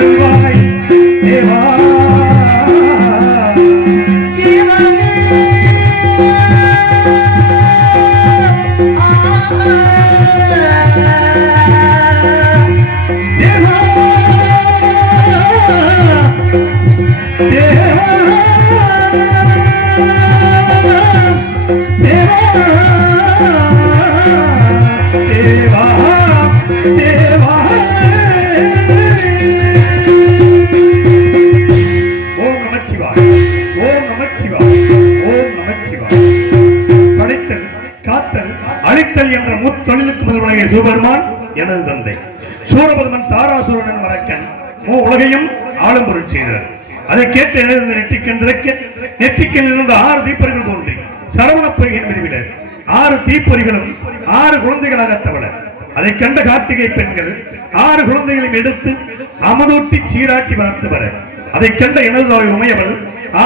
Yeah. Sivaperuman எனது தந்தை. சூரபதமன் தாராசுரன் மறக்கன் மூ உலகையும் ஆளும் பொருள் செய்தார். அதை கேட்டு எனது நெற்றிக்கண் திறக்க நெற்றிக்கண் இருந்த ஆறு தீப்பொறிகள் தோன்றி. சரவண பொய்கின் மிதிவிட ஆறு தீப்பொறிகளும் ஆறு குழந்தைகளாக தவள அதை கண்ட கார்த்திகை பெண்கள் ஆறு குழந்தைகளையும் எடுத்து அமதூட்டி சீராட்டி வளர்த்து வர. அதை கண்ட எனது உமையவள்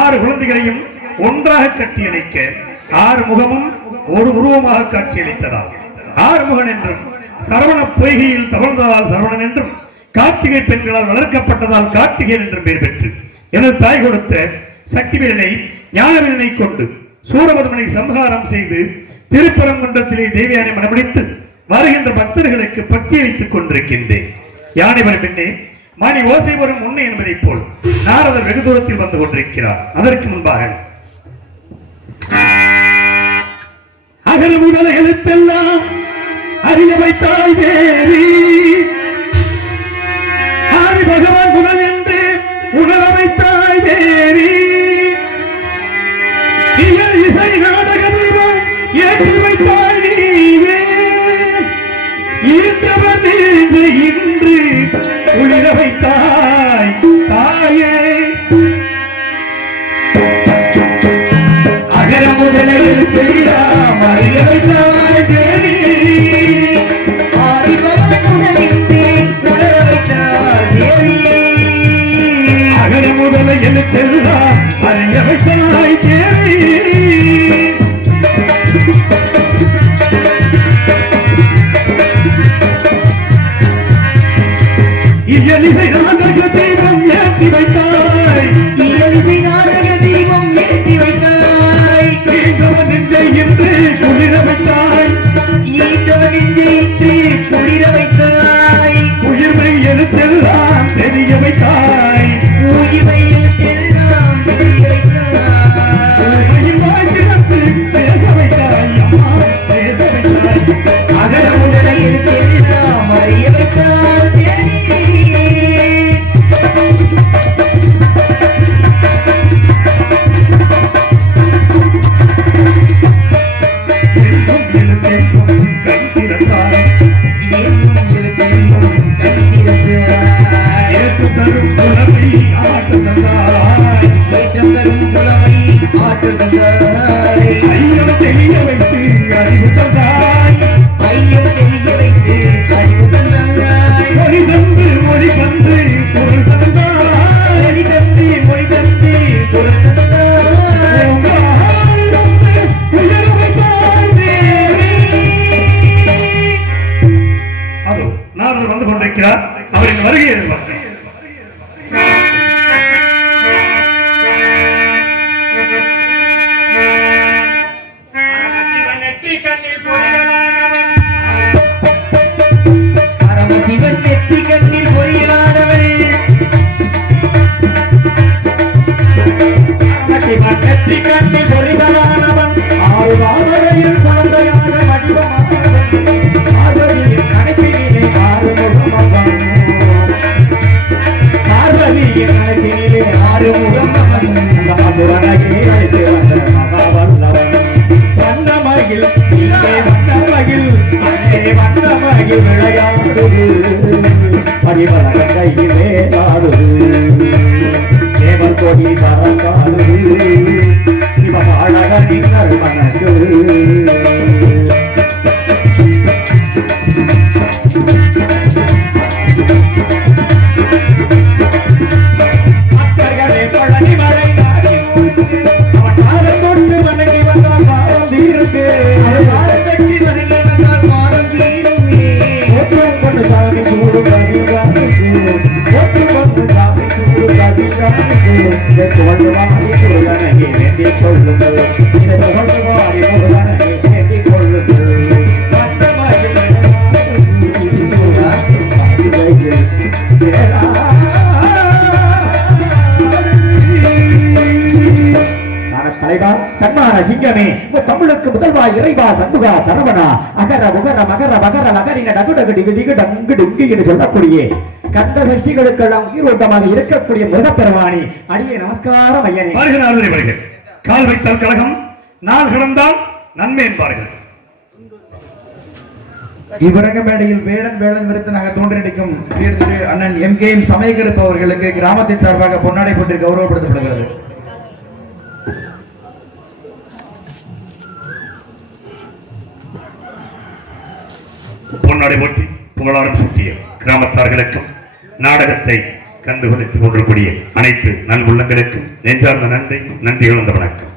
ஆறு குழந்தைகளையும் ஒன்றாக கட்டி அணைக்க ஆறு முகமும் ஒரு உருவமாக காட்சியளித்ததால் ஆறுமுகன் என்றும் சரவண பொய்கையில் தவழ்ந்ததால் சரவணன் என்றும் கார்த்திகை பெண்களால் வளர்க்கப்பட்டதால் கார்த்திகேயன் என்றும் பெயர் பெற்று எனது தாய் கொடுத்த சக்தி வீரனை ஞானவீரனை கொண்டு சூரபதமனை சம்ஹாரம் செய்து திருப்பரங்குன்றத்திலே தேவியானை மனமடித்து வருகின்ற பக்தர்களுக்கு பக்தி அளித்துக் கொண்டிருக்கின்றேன். யானை வரும் பின்னே மணி ஓசை வரும் உண்மை என்பதைப் போல் நாரதர் வெகு தூரத்தில் வந்து கொண்டிருக்கிறார். அதற்கு முன்பாக அகல முதல எழுத்தெல்லாம் தாய் வைத்தாய் தேவி ஆதி பகவான் குணம் என்று உணரவை தாய் தேவி இசை நாடக தீபம் ஏற்றி வைத்தாய் நீவே. ஈன்றவர் நெஞ்சு இன்று குளிர வைத்தாய் தாயே. அகர முதலில் தெரியலாம் அறிய வைத்தாய் முதல எழுத்தெல்லாம் அறிய இவன் கையிலே நாடுது தேவன் கொடி பறந்தாடுது இவன் அழகின் மனக்கு தன்மான சிங்கமே இந்த தமிழுக்கு முதல்வா இறைவா சண்முகா சரவணா அகர உகர மகர மகர மகரின டகுடகு டிகு டிகு டங்கு டிங்கு என்று சொல்லக்கூடிய. கந்த சஷ்டிகளுக்கெல்லாம் உயிரோட்டமாக இருக்கக்கூடிய முருகப்பெருமானி அடியே நமஸ்காரம் ஐயனே. வருக நாரதரை வருக கால் வைத்தால் கழகம் நாள் கடந்தால் நன்மை என்பார்கள். இவரங்க மேடையில் வேடன் வேளன் விருத்தனாக தோன்றியடிக்கும் உயர் திரு அண்ணன் எம் கே எம் சமயக்கருப்பு அவர்களுக்கு கிராமத்தின் சார்பாக பொன்னாடை போட்டு கௌரவப்படுத்தப்படுகிறது. பொன்னாடை போட்டி புகழாரம் சூட்டிய கிராமத்தார்களுக்கும் நாடகத்தை கண்டுகளித்துக் கொண்டிருக்கூடிய அனைத்து நல்வுள்ளங்களுக்கும் நெஞ்சார்ந்த நன்றி நன்றி இழந்த வணக்கம்.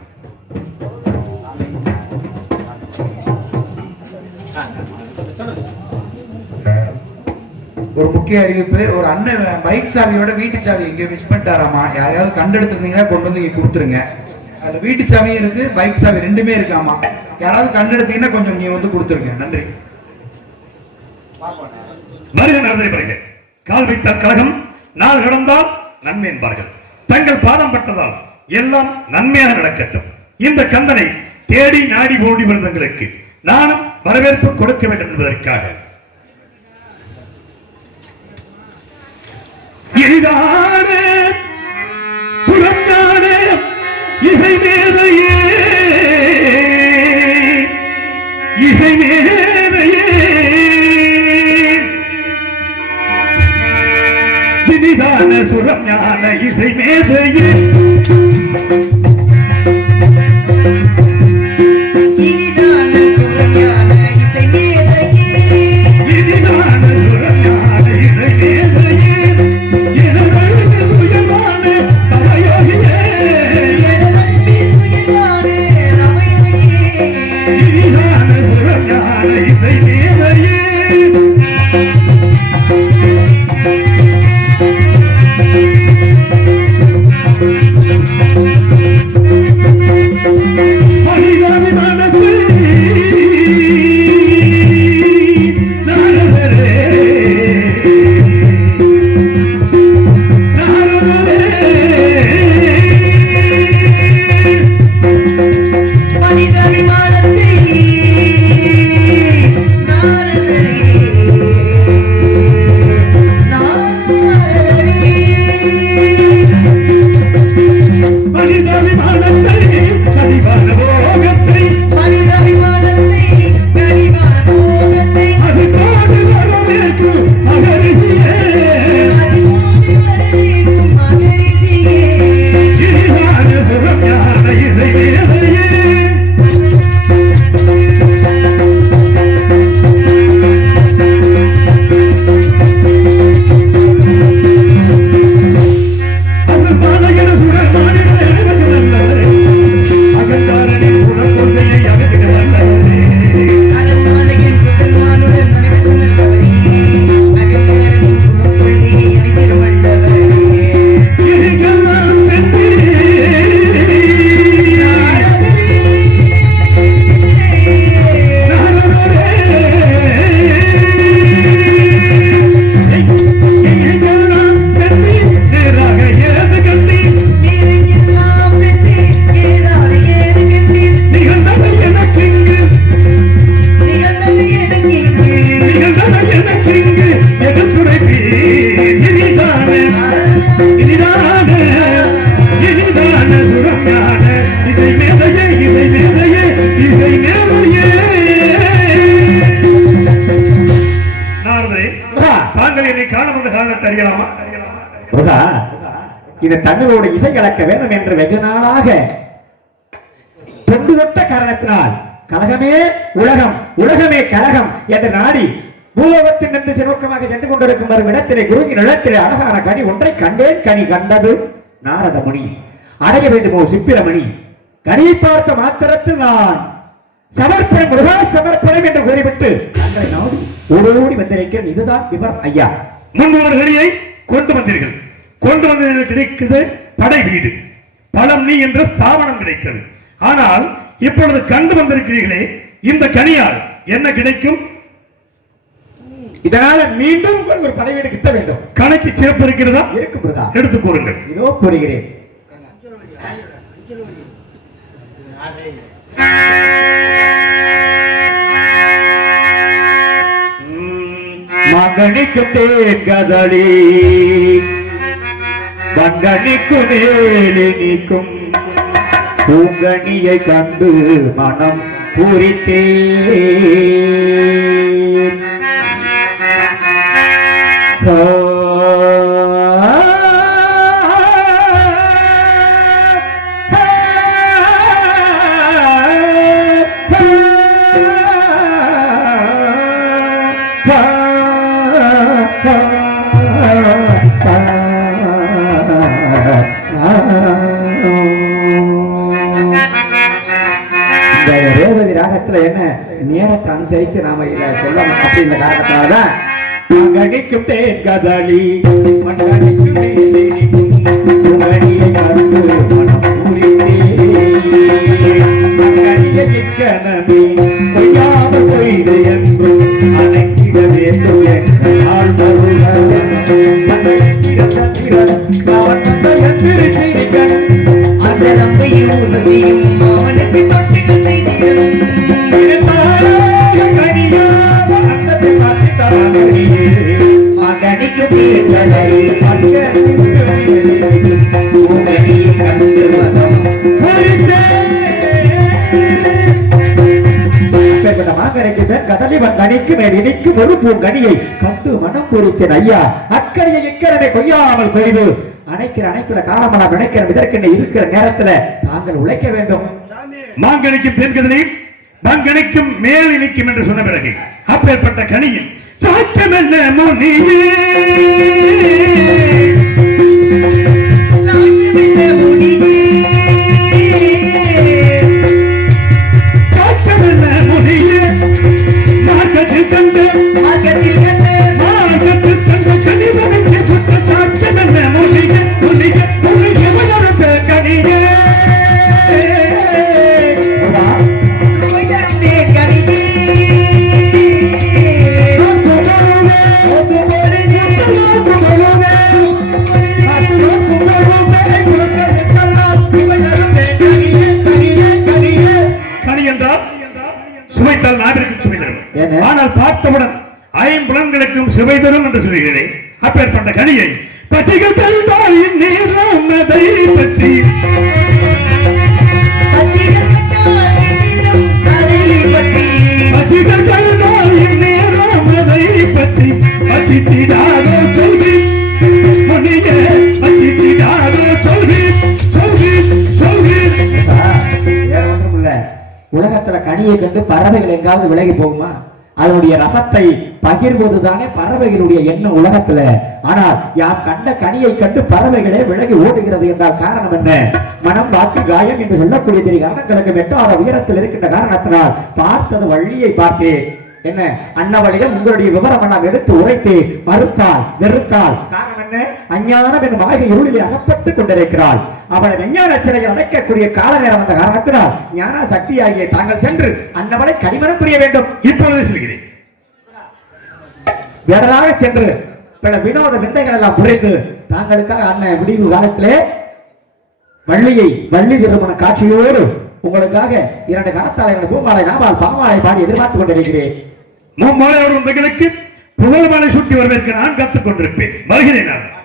ஒரு முக்கிய அறிவிப்பு ஒரு அண்ணன் பைக் சாவியோட வீட்டு சாவி எங்கேயோ மிஸ் பண்ணிட்டாராமா? யாரையாவது கண்டெடுத்திருந்தீங்கன்னா கொண்டு வந்து இங்க கொடுத்துருங்க. அதுல வீட்டு சாவியும் இருக்கு பைக் சாவி ரெண்டுமே இருக்காமா? யாராவது கண்டெடுத்தீங்கன்னா கொஞ்சம் நீ வந்து கொடுத்துருங்க. நன்றி. வருக வருக கால் வைத்தால் கழகம் நாள் கடந்தால் நன்மை என்பார்கள். தங்கள் பாதம் பட்டதால் எல்லாம் நன்மையாக நடக்கட்டும். இந்த கந்தனை தேடி நாடி ஓடி வருதங்களுக்கு நானும் வரவேற்பு கொடுக்க வேண்டும் என்பதற்காக. இனிதானே இசை மேதையே. இனிதான சுரம் ஞான இசை மேதையே என்னை காண வந்த இது தங்களோட இசை கலக்க வேண்டும் என்று வெகு நாளாக தொண்டு காரணத்தினால் கழகமே உலகம் உலகமே கழகம் என்று நாடி பூலோகத்தில் நின்று சிவக்கமாக சென்று கொண்டிருக்கும் வரும் இடத்திலே குருவின் நிலத்திலே அழகான கனி ஒன்றை கண்டேன். கனி கண்டது நாரத முனி அடைய வேண்டுமோ சிப்பிரமணி. கனியை பார்த்த மாத்திரத்தில் நான் சமர்ப்பணம் முருகா சமர்ப்பணம் என்று கூறிவிட்டு தங்களை நாடு ஓடோடி வந்திருக்கிறேன். இதுதான் விவர் ஐயா. முன்பு ஒரு கனியை கொண்டு வந்தீர்கள். கொண்டு வந்தீர்கள் கிடைக்குது படை வீடு. பழம் நீ என்ற ஸ்தாபனம் கிடைத்தது. ஆனால் இப்பொழுது கண்டு வந்திருக்கிறீர்களே இந்த கனியால் என்ன கிடைக்கும்? இதனால மீண்டும் ஒரு பதவியீடு கிட்ட வேண்டும். கணக்கு சிறப்பு இருக்கிறதா? இருக்கும் பிரதா. எடுத்து கூறுங்கள். இதோ கூறுகிறேன். மகனிக்கு தேங்கதளி மங்கனிக்கு மேலினிக்கும் பூங்கனியை கண்டு மனம் பூரித்தே. இந்த அப்படின்ற காரணத்தினாலதான் தேன் கதலி. பொய்து அணைக்கிட வேண்டும் அந்த ரம்பையும் அவனுக்கு தொட்டிகள் செய்திடும் மகனிக்கு பேர்களை உங்களையும் கண்டு மதம் ஐயா அக்கறையை இக்கரனை கொய்யாமல் கொய்து அணைக்கிற அணைக்கிற காலமெல்லாம் நினைக்கிற இதற்கென்ன இருக்கிற நேரத்துல தாங்கள் உழைக்க வேண்டும் மாங்கனிக்கும் தென்கதனை மாங்கனிக்கும் மேல் இனிக்கும் என்று சொன்ன பிறகு அப்பேற்பட்ட கனியில் சாட்டம் என்ன முனியே சுவைத்தால் நாவிற்கு சுவை தரும்? ஆனால் பார்த்தவுடன் ஐம்புலன்களுக்கும் சுவை தரும் என்று சொல்கிறேன் அப்பேற்பட்ட கனியை பச்சைகள் உலகத்துல கனியை கண்டு பறவைகள் எங்காவது விலகி போகுமா? அதனுடைய ரசத்தை பகிர்வதுதானே பறவைகளுடைய எண்ணம் உலகத்துல. ஆனால் யாம் கண்ட கனியை கண்டு பறவைகளே விலகி ஓடுகிறது என்றால் காரணம் என்ன? மனம் வாக்கு காயம் என்று சொல்லக்கூடிய தெரிய காரணங்களுக்கு மெட்டாத உயரத்தில் இருக்கின்ற காரணத்தினால் பார்த்தது வள்ளியை பார்த்தேன். என்ன? அன்னவழிகள் உங்களுடைய விவரம் எல்லாம் எடுத்து உரைத்து மறுத்தால் வெறுத்தால். காரணம் என்ன? அஞ்ஞானம் என் ஆகிய இருளிலே அகப்பட்டுக் கொண்டிருக்கிறாள். அவளை விஞ்ஞான சிறையில் அடைக்கக்கூடிய கால நேரம் வந்த காரணத்தினால் ஞான சக்தி ஆகிய தாங்கள் சென்று அன்னவளை கனிமனம் புரிய வேண்டும். இப்பொழுது சொல்கிறேன். வேறதாக சென்று பல வினோத விந்தைகள் எல்லாம் புரிந்து தாங்களுக்காக அண்ணன் விடிவு காலத்திலே வள்ளியை வள்ளி திருமண காட்சியோடு உங்களுக்காக இரண்டு கரத்தாளைகளை பூமாலை நாமால் பாமாலை பாடி எதிர்பார்த்துக் கொண்டிருக்கிறேன். மும்மாலை வரும் பெண்களுக்கு புகழ் மாலை வரவேற்க நான் கற்றுக் கொண்டிருப்பேன். வருகிறேன் நான்.